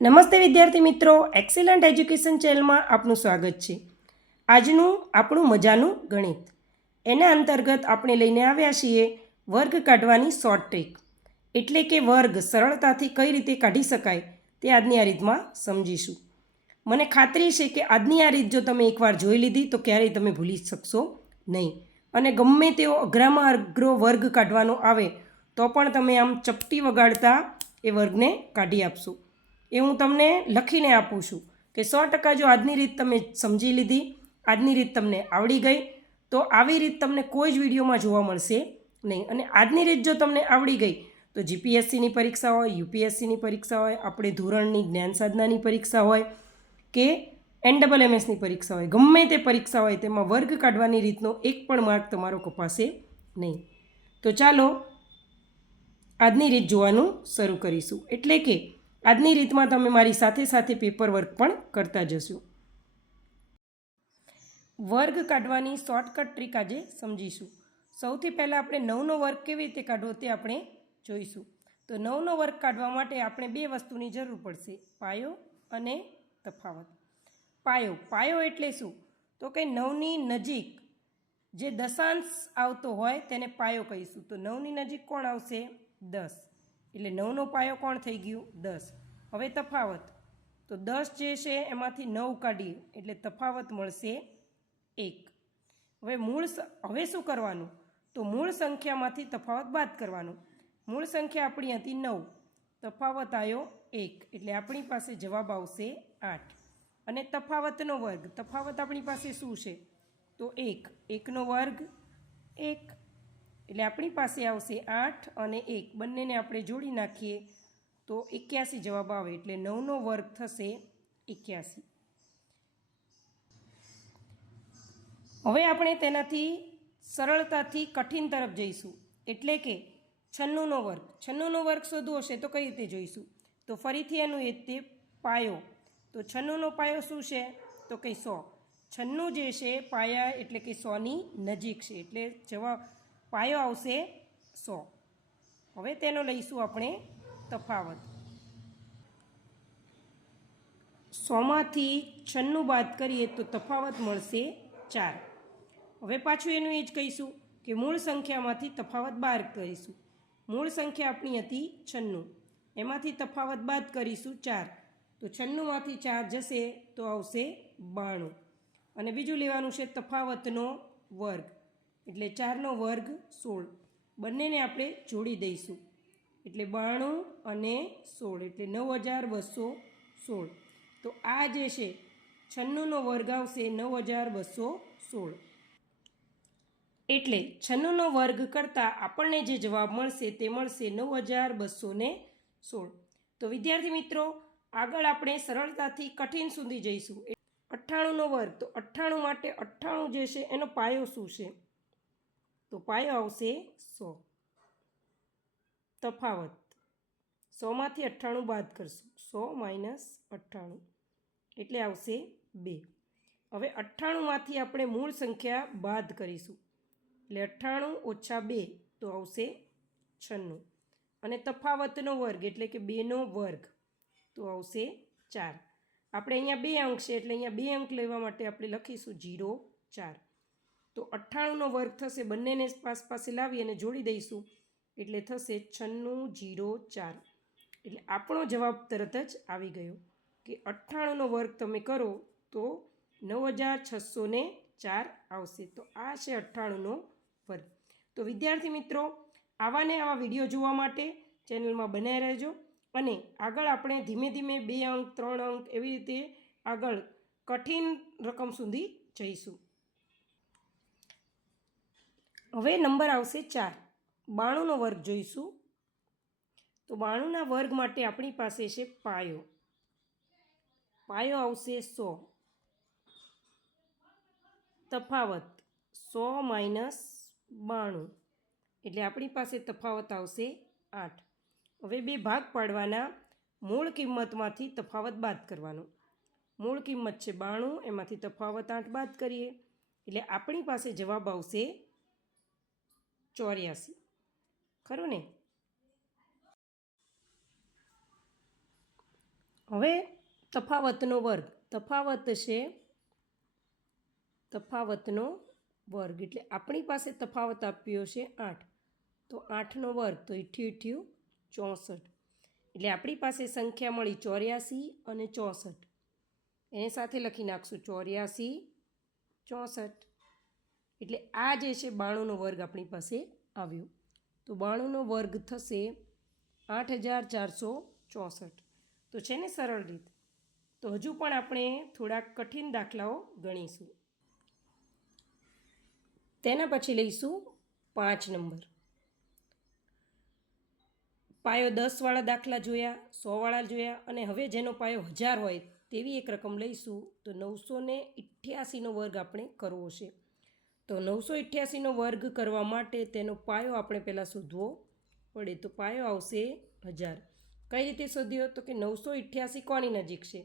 નમસ્તે વિદ્યાર્થી મિત્રો, એક્સેલન્ટ એજ્યુકેશન ચેનલમાં આપનું સ્વાગત છે. આજનું આપણું મજાનું ગણિત એના અંતર્ગત આપણે લઈને આવ્યા છીએ વર્ગ કાઢવાની શોર્ટ ટ્રીક, એટલે કે વર્ગ સરળતાથી કઈ રીતે કાઢી શકાય તે આજની આ રીતમાં સમજીશું. મને ખાતરી છે કે આજની આ રીત જો તમે એકવાર જોઈ લીધી તો ક્યારેય તમે ભૂલી શકશો નહીં, અને ગમે તેવો અઘરામાં અઘરો વર્ગ કાઢવાનો આવે તો પણ તમે આમ ચપટી વગાડતા એ વર્ગને કાઢી આપશો. એ હું તમને લખીને આપું છું કે 100% જો આજની રીત તમે સમજી લીધી, આજની રીત તમને આવડી ગઈ, તો આવી રીત તમને કોઈ જ વિડીયોમાં જોવા મળશે નહીં. અને આજની રીત જો તમને આવડી ગઈ તો જીપીએસસીની પરીક્ષા હોય, યુપીએસસીની પરીક્ષા હોય, આપણે ધોરણની જ્ઞાન સાધનાની પરીક્ષા હોય કે NSSની પરીક્ષા હોય, ગમે તે પરીક્ષા હોય તેમાં વર્ગ કાઢવાની રીતનો એક પણ માર્ક તમારો કપાશે નહીં. તો ચાલો આજની રીત જોવાનું શરૂ કરીશું. એટલે કે આજની રીતમાં તમે મારી સાથે સાથે પેપર વર્ક પણ કરતા જશો. વર્ગ કાઢવાની શોર્ટકટ ટ્રીક આજે સમજીશું. સૌથી પહેલાં આપણે 9નો વર્ગ કેવી રીતે કાઢવો તે આપણે જોઈશું. તો 9નો વર્ગ કાઢવા માટે આપણે બે વસ્તુની જરૂર પડશે, પાયો અને તફાવત. પાયો એટલે શું? તો કે 9ની નજીક જે દશાંશ આવતો હોય તેને પાયો કહીશું. તો 9ની નજીક કોણ આવશે? 10. એટલે 9નો પાયો કોણ થઈ ગયું? 10. હવે તફાવત, તો 10 જે છે એમાંથી 9 કાઢીએ એટલે તફાવત મળશે 1. હવે શું કરવાનું? તો મૂળ સંખ્યામાંથી તફાવત બાદ કરવાનું. મૂળ સંખ્યા આપણી હતી 9, તફાવત આવ્યો 1, એટલે આપણી પાસે જવાબ આવશે 8. અને તફાવતનો વર્ગ, તફાવત આપણી પાસે શું છે? તો 1. 1નો વર્ગ 1, એટલે આપણી પાસે આવશે 8 અને 1, બંનેને આપણે જોડી નાખીએ તો 81 જવાબ આવે. એટલે 9નો વર્ગ થશે 81. હવે આપણે તેનાથી સરળતાથી કઠિન તરફ જઈશું, એટલે કે 96નો વર્ગ. 96નો વર્ગ શોધવો હશે તો કઈ રીતે જોઈશું? તો ફરીથી એનું એ તે પાયો. તો 96નો પાયો શું છે? તો કંઈ 100. 96 જે છે પાયા એટલે કે 100ની નજીક છે, એટલે જવાબ પાયો આવશે 100. હવે તેનો લઈશું આપણે તફાવત. 100માંથી 96 બાદ કરીએ તો તફાવત મળશે 4. હવે પાછું એનું એ જ કહીશું કે મૂળ સંખ્યામાંથી તફાવત બહાર કરીશું. મૂળ સંખ્યા આપણી હતી 96, એમાંથી તફાવત બાદ કરીશું 4. તો 96માંથી 4 જશે તો આવશે 92. અને બીજું લેવાનું છે તફાવતનો વર્ગ, એટલે 4નો વર્ગ 16, બંનેને આપણે જોડી દઈશું એટલે 92 અને 16 એટલે 9216. તો આ જે છે 96નો વર્ગ આવશે 9216. એટલે 96નો વર્ગ કરતાં આપણને જે જવાબ મળશે તે મળશે 9216. તો વિદ્યાર્થી મિત્રો, આગળ આપણે સરળતાથી કઠિન સુધી જઈશું. 98નો વર્ગ, તો 98 માટે 98 જે છે એનો પાયો શું છે? તો પાયો આવશે 100. તફાવત 100માંથી 98 બાદ કરશું, 100 - 98 એટલે આવશે 2. હવે 98માંથી આપણે મૂળ સંખ્યા બાદ કરીશું, એટલે 98 - 2 તો આવશે 96. અને તફાવતનો વર્ગ એટલે કે 2નો વર્ગ તો આવશે 4. આપણે અહીંયા 2 અંક છે એટલે અહીંયા 2 અંક લેવા માટે આપણે લખીશું 0 4. તો 98નો વર્ગ થશે, બંનેને પાસે લાવી અને જોડી દઈશું એટલે થશે 96 0 4. એટલે આપણો જવાબ તરત જ આવી ગયો કે 98નો વર્ગ તમે કરો તો 9604 આવશે. તો આ છે 98નો વર્ગ. તો વિદ્યાર્થી મિત્રો, આવા વિડીયો જોવા માટે ચેનલમાં બનાવી રહેજો, અને આગળ આપણે ધીમે ધીમે 2 અંક 3 અંક એવી રીતે આગળ કઠિન રકમ સુધી જઈશું. હવે નંબર આવશે 4. 92નો વર્ગ જોઈશું. તો 92ના વર્ગ માટે આપણી પાસે છે પાયો. પાયો આવશે 100. તફાવત 100 - 92 એટલે આપણી પાસે તફાવત આવશે 8. હવે 2 ભાગ પાડવાના, મૂળ કિંમતમાંથી તફાવત બાદ કરવાનો. મૂળ કિંમત છે 92, એમાંથી તફાવત 8 બાદ કરીએ એટલે આપણી પાસે જવાબ આવશે 84. ખરું ને? હવે તફાવતનો વર્ગ, તફાવત છે તફાવતનો વર્ગ, એટલે આપણી પાસે તફાવત આપ્યો છે 8, તો 8નો વર્ગ, તો 8 64, એટલે આપણી પાસે સંખ્યા મળી 84 અને 64, એને સાથે લખી નાખશું 84 64, એટલે આ જે છે 92નો વર્ગ આપણી પાસે આવ્યો, તો 92નો વર્ગ થશે 8464, તો છે ને સરળ રીત. તો હજુ પણ આપણે થોડાક કઠિન દાખલાઓ ગણીશું. તેના પછી લઈશું 5 નંબર. પાયો 10વાળા દાખલા જોયા, 100વાળા જોયા, અને હવે જેનો પાયો 1000 હોય તેવી એક રકમ લઈશું. તો 988નો વર્ગ આપણે કરવો છે. તો 988નો વર્ગ કરવા માટે તેનો પાયો આપણે પહેલાં શોધવો પડે. તો પાયો આવશે 1000. કઈ રીતે શોધ્યો? તો કે 988 કોની નજીક છે?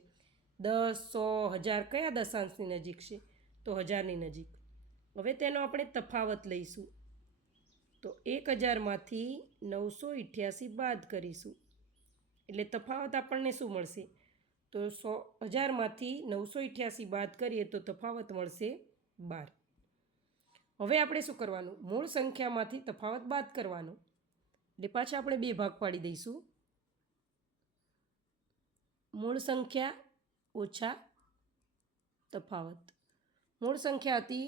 10, 100, 1000 કયા દશાંશની નજીક છે? તો 1000ની નજીક. હવે તેનો આપણે તફાવત લઈશું. તો 1000માંથી 988 બાદ કરીશું, એટલે તફાવત આપણને શું મળશે? તો 1000માંથી 988 બાદ કરીએ તો તફાવત મળશે 12. હવે આપણે શું કરવાનું? મૂળ સંખ્યામાંથી તફાવત બાદ કરવાનો, એટલે પાછા આપણે 2 ભાગ પાડી દઈશું. મૂળ સંખ્યા ઓછા તફાવત. મૂળ સંખ્યા હતી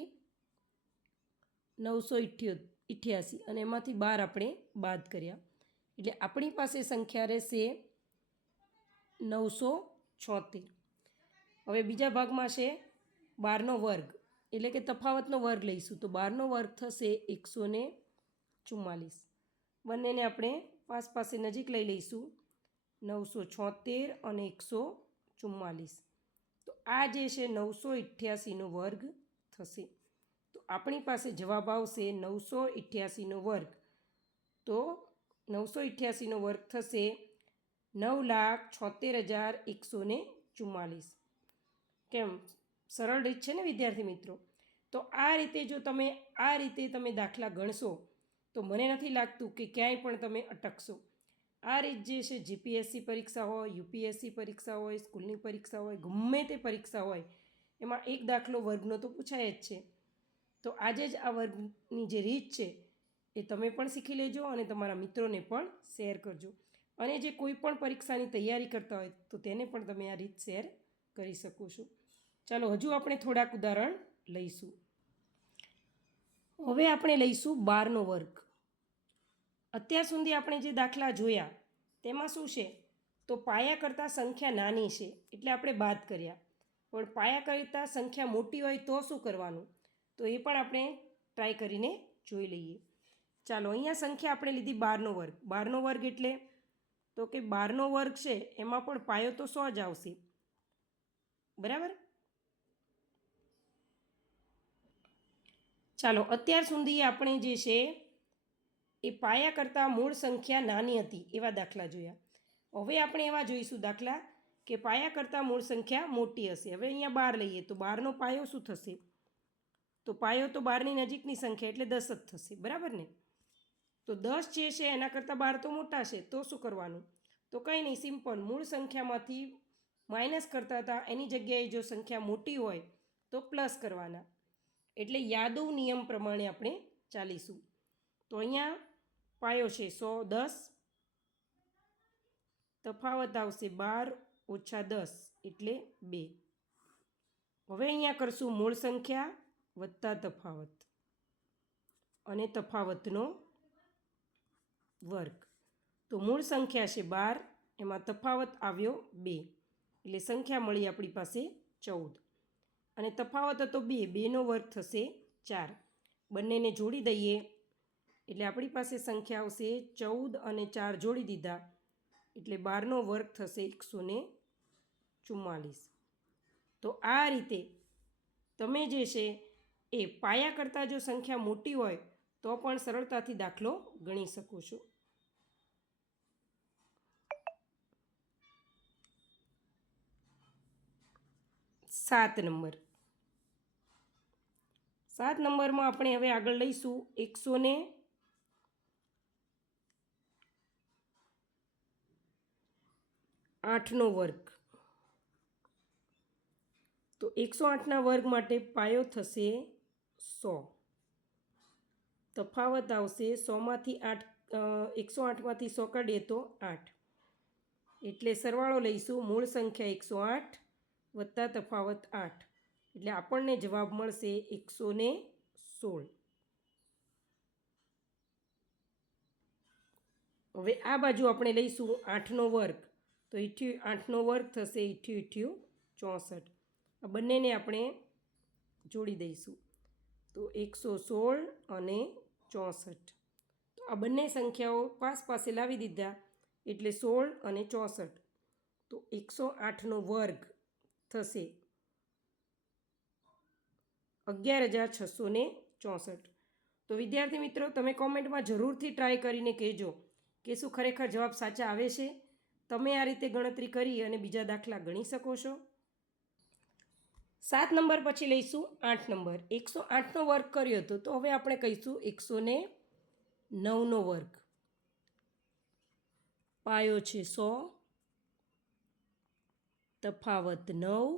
988 અને એમાંથી 12 આપણે બાદ કર્યા, એટલે આપણી પાસે સંખ્યા રહેશે 976. હવે બીજા ભાગમાં છે 12નો વર્ગ, એટલે કે તફાવતનો વર્ગ લઈશું. તો 12નો વર્ગ થશે 144. બંનેને આપણે પાસે નજીક લઈ લઈશું, 976 અને 144. તો આ જે છે 988નો વર્ગ થશે. તો આપણી પાસે જવાબ આવશે 988નો વર્ગ. તો 988નો વર્ગ થશે 9,76,144. કેમ? સરળ રીત છે ને વિદ્યાર્થી મિત્રો? તો આ રીતે જો તમે દાખલા ગણશો તો મને નથી લાગતું કે ક્યાંય પણ તમે અટકશો. આ રીત જે છે જીપીએસસી પરીક્ષા હોય, યુપીએસસી પરીક્ષા હોય, સ્કૂલની પરીક્ષા હોય, ગમે તે પરીક્ષા હોય, એમાં એક દાખલો વર્ગનો તો પૂછાય જ છે. તો આજે જ આ વર્ગની જે રીત છે એ તમે પણ શીખી લેજો અને તમારા મિત્રોને પણ શેર કરજો. અને જે કોઈ પણ પરીક્ષાની તૈયારી કરતા હોય તો તેને પણ તમે આ રીત શેર કરી શકો છો. ચાલો હજુ આપણે થોડાક ઉદાહરણ લઈશું. હવે આપણે લઈશું 12નો વર્ગ. અત્યાર સુધી આપણે જે દાખલા જોયા તેમાં શું છે? તો પાયા કરતાં સંખ્યા નાની છે એટલે આપણે બાદ કર્યા. પણ પાયા કરતાં સંખ્યા મોટી હોય તો શું કરવાનું? તો એ પણ આપણે ટ્રાય કરીને જોઈ લઈએ. ચાલો અહીંયા સંખ્યા આપણે લીધી 12નો વર્ગ. 12નો વર્ગ એટલે તો કે 12નો વર્ગ છે એમાં પણ પાયો તો 100 જ આવશે, બરાબર? ચાલો અત્યાર સુધી આપણે જે છે એ પાયા કરતાં મૂળ સંખ્યા નાની હતી એવા દાખલા જોયા. હવે આપણે એવા જોઈશું દાખલા કે પાયા કરતાં મૂળ સંખ્યા મોટી હશે. હવે અહીંયા 12 લઈએ તો 12નો પાયો શું થશે? તો પાયો તો 12ની નજીકની સંખ્યા એટલે 10 જ થશે, બરાબર ને? તો 10 જે છે એના કરતાં 12 તો મોટા છે, તો શું કરવાનું? તો કંઈ નહીં, સિમ્પલ. મૂળ સંખ્યામાંથી માઇનસ કરતા હતા એની જગ્યાએ જો સંખ્યા મોટી હોય તો પ્લસ કરવાના. એટલે યાદવ નિયમ પ્રમાણે આપણે ચાલીશું. તો અહીંયા પાયો છે 110, તફાવત આવશે 12 ઓછા 10 એટલે 2. હવે અહીંયા કરશું મૂળ સંખ્યા વત્તા તફાવત અને તફાવતનો વર્ગ. તો મૂળ સંખ્યા છે 12, એમાં તફાવત આવ્યો 2, એટલે સંખ્યા મળી આપણી પાસે 14. અને તફાવત હતો 2, 2નો વર્ગ થશે 4. બંનેને જોડી દઈએ એટલે આપણી પાસે સંખ્યા આવશે 14 અને 4 જોડી દીધા એટલે 12નો વર્ગ થશે 144. તો આ રીતે તમે જે છે એ પાયા કરતાં જો સંખ્યા મોટી હોય તો પણ સરળતાથી દાખલો ગણી શકો છો. સાત નંબરમાં આપણે હવે આગળ લઈશું 108નો વર્ગ. તો 108ના વર્ગ માટે પાયો થશે 100. તફાવત આવશે 100માંથી 8, 108માંથી 100 કાઢીએ તો 8. એટલે સરવાળો લઈશું મૂળ સંખ્યા 108 વત્તા તફાવત 8. એટલે આપણને જવાબ મળશે 116. હવે આ બાજુ આપણે લઈશું 8નો વર્ગ. તો 8નો વર્ગ થશે 64. આ બંનેને આપણે જોડી દઈશું. તો 116 અને 64. તો આ બંને સંખ્યાઓ પાસે લાવી દીધા એટલે 16 અને 64. તો 108નો વર્ગ થશે 11,664. તો વિદ્યાર્થી મિત્રો, તમે કોમેન્ટમાં જરૂરથી ટ્રાય કરીને કહેજો કે શું ખરેખર જવાબ સાચા આવે છે. તમે આ રીતે ગણતરી કરી અને બીજા દાખલા ગણી શકો છો. 7 નંબર પછી લઈશું 8 નંબર. 108નો વર્ગ કર્યો હતો, તો હવે આપણે કહીશું 109નો વર્ગ. પાયો છે 100, તફાવત 9,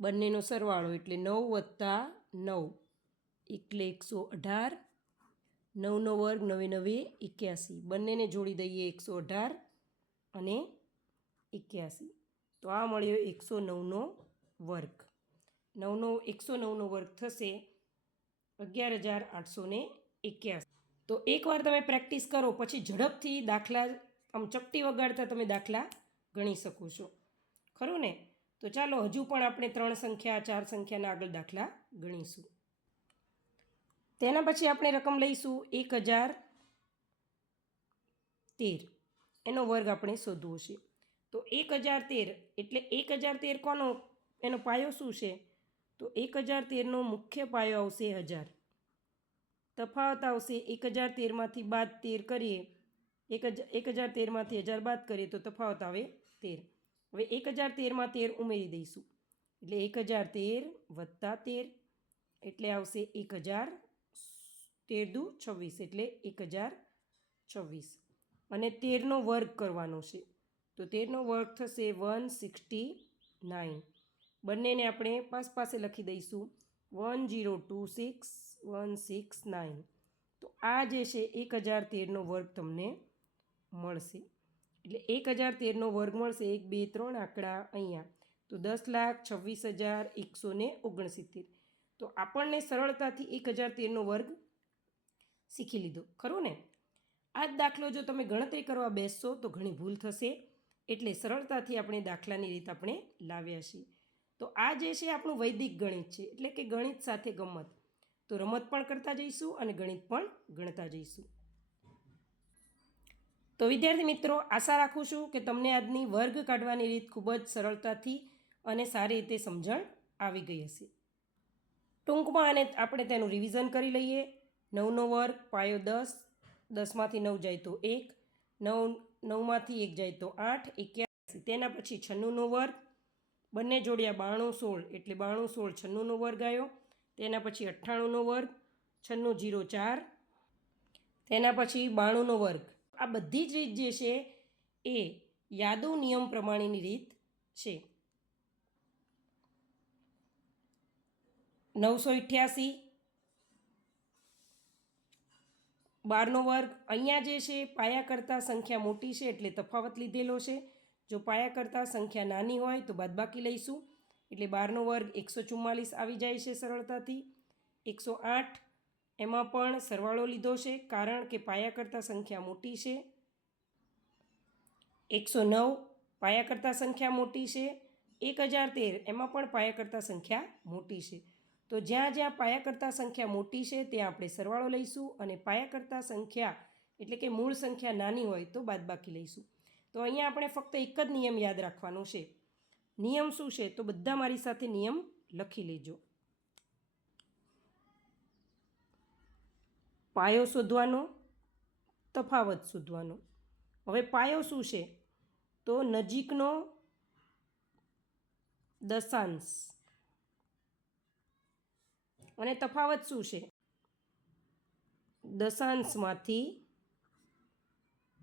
બંનેનો સરવાળો એટલે 9 વત્તા 9 એટલે 118. 9નો વર્ગ 9 9 81. બંનેને જોડી દઈએ 118 અને 81. તો આ મળ્યો 109નો વર્ગ. 109નો વર્ગ થશે 11,881. તો એકવાર તમે પ્રેક્ટિસ કરો પછી ઝડપથી દાખલા આમ ચપટી વગાડતા તમે દાખલા ગણી શકો છો, ખરું ને? તો ચાલો હજુ પણ આપણે 3 સંખ્યા 4 સંખ્યાના આગળ દાખલા ગણીશું. તેના પછી આપણે રકમ લઈશું 1013. એનો વર્ગ આપણે શોધવો છે. તો 1013 એટલે 1013 કોનો, એનો પાયો શું છે? તો 1013નો મુખ્ય પાયો આવશે 1000. તફાવત આવશે 1013માંથી બાદ 13 કરીએ, 1013માંથી 1000 બાદ કરીએ તો તફાવત આવે 13. હવે 1013માં 13 ઉમેરી દઈશું એટલે 1013 વત્તા 13 એટલે આવશે 1000. 13 દુ 26 એટલે 1026. અને 13નો વર્ગ કરવાનો છે. તો 13નો વર્ગ થશે 169. બંનેને આપણે પાસે લખી દઈશું 1026 169. તો આ જે છે 1013નો વર્ગ તમને મળશે. એટલે 1013નો વર્ગ મળશે. 1 2 3 આંકડા અહીંયા. તો 10,26,169. તો આપણને સરળતાથી 1013નો વર્ગ શીખી લીધો, ખરું ને? આ જ દાખલો જો તમે ગણતરી કરવા બેસશો તો ઘણી ભૂલ થશે. એટલે સરળતાથી આપણે દાખલાની રીત આપણે લાવ્યા છીએ. તો આ જે છે આપણું વૈદિક ગણિત છે, એટલે કે ગણિત સાથે ગમત. તો રમત પણ કરતા જઈશું અને ગણિત પણ ગણતા જઈશું. તો વિદ્યાર્થી મિત્રો, આશા રાખું છું કે તમને આજની વર્ગ કાઢવાની રીત ખૂબ જ સરળતાથી અને સારી રીતે સમજણ આવી ગઈ હશે. ટૂંકમાં આપણે તેનું રિવિઝન કરી લઈએ. 9નો વર્ગ પાયો 10, 10માંથી 9 જાય તો 1, 9માંથી 1 જાય તો 8, 81. તેના પછી 96નો વર્ગ, બંને જોડ્યા 92 16 એટલે 92 16 96નો વર્ગ આવ્યો. તેના પછી 98નો વર્ગ, 96 0 4. તેના પછી 92નો વર્ગ. આ બધી જ રીત જે છે એ યાદવ નિયમ પ્રમાણેની રીત છે. 988, 12નો વર્ગ. અહીંયા જે છે પાયા કરતાં સંખ્યા મોટી છે એટલે તફાવત લીધેલો છે. જો પાયા કરતાં સંખ્યા નાની હોય તો બાદબાકી લઈશું એટલે 12નો વર્ગ 144 આવી જાય છે સરળતાથી. 108, એમાં પણ સરવાળો લીધો છે કારણ કે પાયા કરતાં સંખ્યા મોટી છે. 109, પાયા કરતાં સંખ્યા મોટી છે. 1013, એમાં પણ પાયા કરતાં સંખ્યા મોટી છે. તો જ્યાં જ્યાં પાયા કરતાં સંખ્યા મોટી છે ત્યાં આપણે સરવાળો લઈશું અને પાયા કરતાં સંખ્યા એટલે કે મૂળ સંખ્યા નાની હોય તો બાદબાકી લઈશું. તો અહીંયા આપણે ફક્ત એક જ નિયમ યાદ રાખવાનો છે. નિયમ શું છે? તો બધા મારી સાથે નિયમ લખી લેજો. પાયો શોધવાનો, તફાવત શોધવાનો. હવે પાયો શું છે? તો નજીકનો દશાંશ. અને તફાવત શું છે? દશાંશમાંથી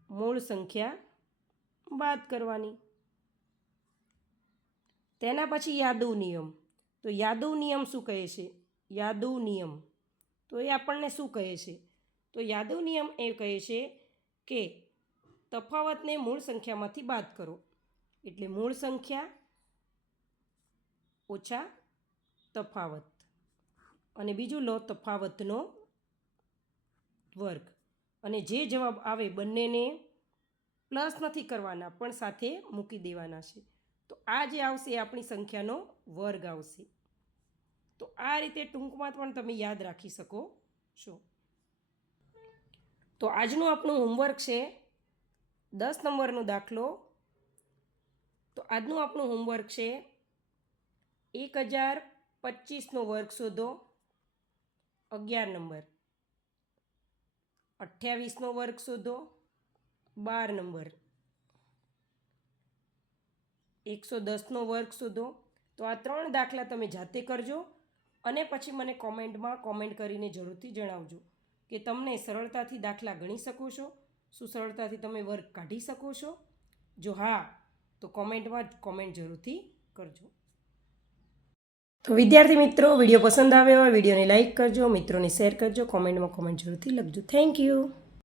મૂળ સંખ્યા બાદ કરવાની. તેના પછી યાદવ નિયમ. તો યાદવ નિયમ શું કહે છે? યાદવ નિયમ તો એ આપણને શું કહે છે? તો યાદવ નિયમ એ કહે છે કે તફાવતને મૂળ સંખ્યામાંથી બાદ કરો. એટલે મૂળ સંખ્યા ઓછા તફાવત. અને બીજું લો તફાવતનો વર્ગ. અને જે જવાબ આવે બંનેને પ્લસ નથી કરવાના પણ સાથે મૂકી દેવાના છે. તો આ જે આવશે એ આપણી સંખ્યાનો વર્ગ આવશે. તો આ રીતે ટૂંકમાં પણ તમે યાદ રાખી શકો છો. તો આજનું આપણું હોમવર્ક છે 10 નંબરનો દાખલો. તો આજનું આપણું હોમવર્ક છે 1025નો વર્ગ શોધો 11 નંબર, 28નો વર્ગ શોધો 12 નંબર, 110નો વર્ગ શોધો. તો આ 3 દાખલા તમે જાતે કરજો અને પછી મને કોમેન્ટમાં કોમેન્ટ કરીને જરૂરથી જણાવજો કે તમને સરળતાથી દાખલા ગણી શકો છો, શું સરળતાથી તમે વર્ગ કાઢી શકો છો. જો હા તો કોમેન્ટમાં કોમેન્ટ જરૂરથી કરજો. તો વિદ્યાર્થી મિત્રો, વિડીયો પસંદ આવ્યો હોય વિડીયોને લાઇક કરજો, મિત્રોને શેર કરજો, કોમેન્ટમાં કોમેન્ટ જરૂરથી લખજો. Thank you.